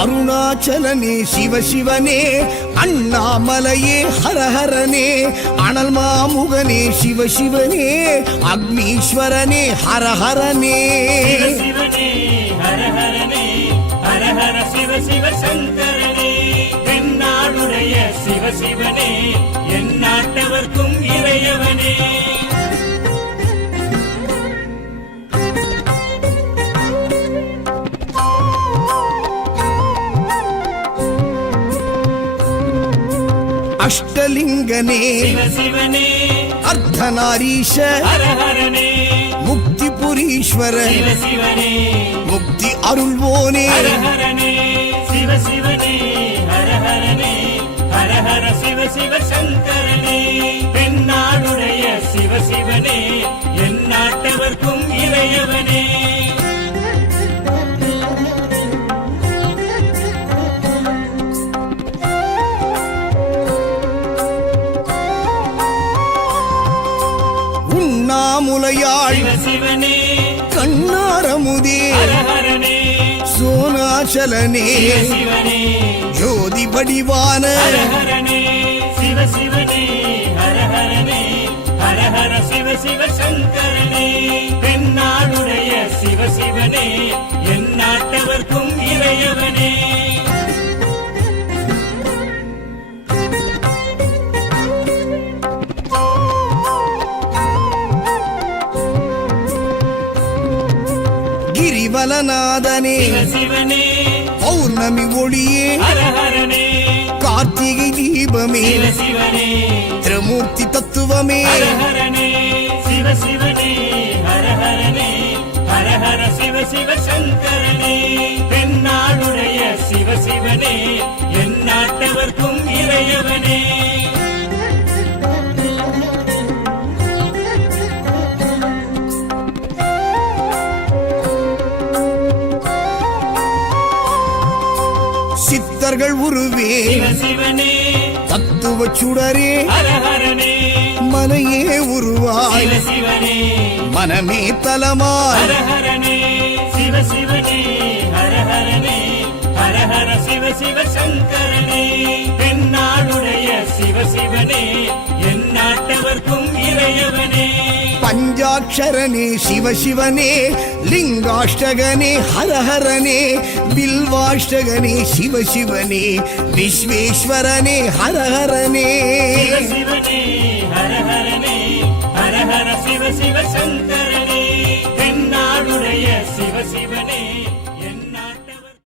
அருணாச்சலனே சிவசிவனே, அண்ணாமலையே ஹரஹரனே, அனல் மாமுகனே சிவசிவனே, அக்னீஸ்வரனே ஹரஹரனே. சிவசிவனே ஹரஹரனே, ஹரஹர சிவ சிவ சங்கரனே, தென்னாடுடைய சிவசிவனே, என் நாட்டவர்க்கும் இறையவனே. அஷ்டலிங்கனே சிவசிவனே, அர்த்தநாரீஷ ஹரஹரனே, முக்திபுரீஸ்வர சிவசிவனே, முக்தி அருள்வோனே. ஹரஹரனே சிவசிவனே, ஹரஹரனே, ஹரஹர சிவ சிவ சங்கரனே, தென்னாடுடைய சிவசிவனே, என் நாட்டவர்க்கும் இறையவனே. உண்ணாமுலையாள் சிவசிவனே, கண்ணாரமுதே ஹரஹரனே, சோனாச்சலனே சிவசிவனே, ஜோதி வடிவான ஹரஹரனே சிவசிவனே, ஹரஹரனே, ஹரஹர சிவ சிவ சங்கரனே, தென்னாடுடைய சிவசிவனே, என் நாட்டவர்க்கும் இறையவனே. கிரிவலநாதனே சிவசிவனே, பௌர்ணமி ஒளியே ஹரஹரனே, கார்த்திகை தீபமே சிவசிவனே, திரிமூர்த்தி தத்துவமே. ஹரஹரனே சிவசிவனே, ஹரஹரனே, ஹரஹர சிவ சிவ சங்கரனே, தென்னாடுடைய சிவசிவனே, என் நாட்டவர்க்கும் இறையவனே. சித்தர்கள் உருவே சிவசிவனே, தத்துவ சுடரே ஹரஹரனே, மனையே உருவாய் சிவசிவனே, மனமே தலமாய். ஹரஹரனே சிவசிவனே, ஹரஹரனே, ஹரஹர சிவ சிவ சங்கரனே, தென்னாடுடைய சிவசிவனே, என் நாட்டவர்க்கும் இறையவனே. பஞ்சாட்சரனே சிவசிவனே, லிங்காஷ்டகனே ஹரஹரனே, பில்வாஷ்டகனே சிவசிவனே, விஸ்வேஸ்வரனே ஹரஹரனே. சிவசிவனே, ஹரஹரனே, ஹரஹர சிவ சிவ சங்கரனே, தென்னாடுடைய சிவசிவனே,